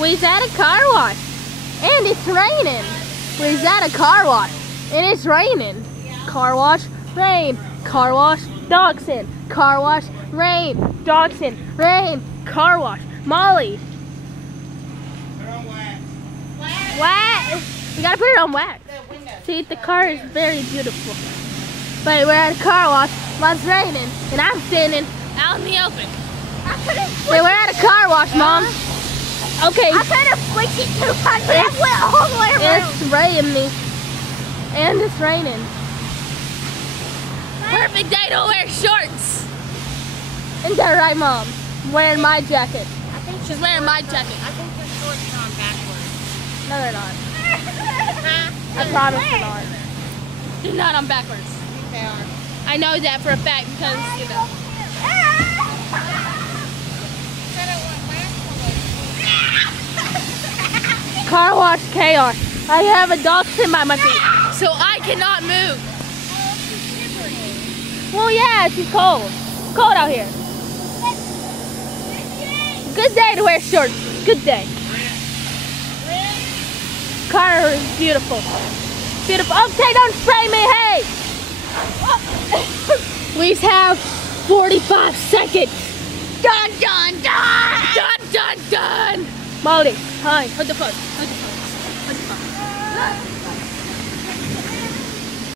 We's at a car wash. And it's raining. We's at a car wash. And it's raining. Car wash, rain. Car wash, dogs in. Car wash, rain. Dogs in. Rain. Car wash. Molly. Put it on wax. Wax. We gotta put it on wax. See, the car is very beautiful. But we're at a car wash while it's raining. And I'm standing out in the open. We're at a car wash, Mom. Okay. I could have flicked it too much, but I went all the way around. It's raining. And it's raining. Perfect day to wear shorts. Isn't that right, Mom? I'm wearing my jacket. I think she's wearing my jacket. I think your shorts are on backwards. No, they're not. I promise they're not. They're not on backwards. I think they are. I know that for a fact because, you know. Car wash chaos. I have a dog sitting by my feet. So I cannot move. Well, yeah, it's cold. It's cold out here. Good day to wear shorts. Good day. Car is beautiful. Beautiful. Okay, don't spray me. Hey. We have 45 seconds. Dun dun dun! Dun dun dun! Molly, hi. Hold the phone. Hold the phone. Hold the phone.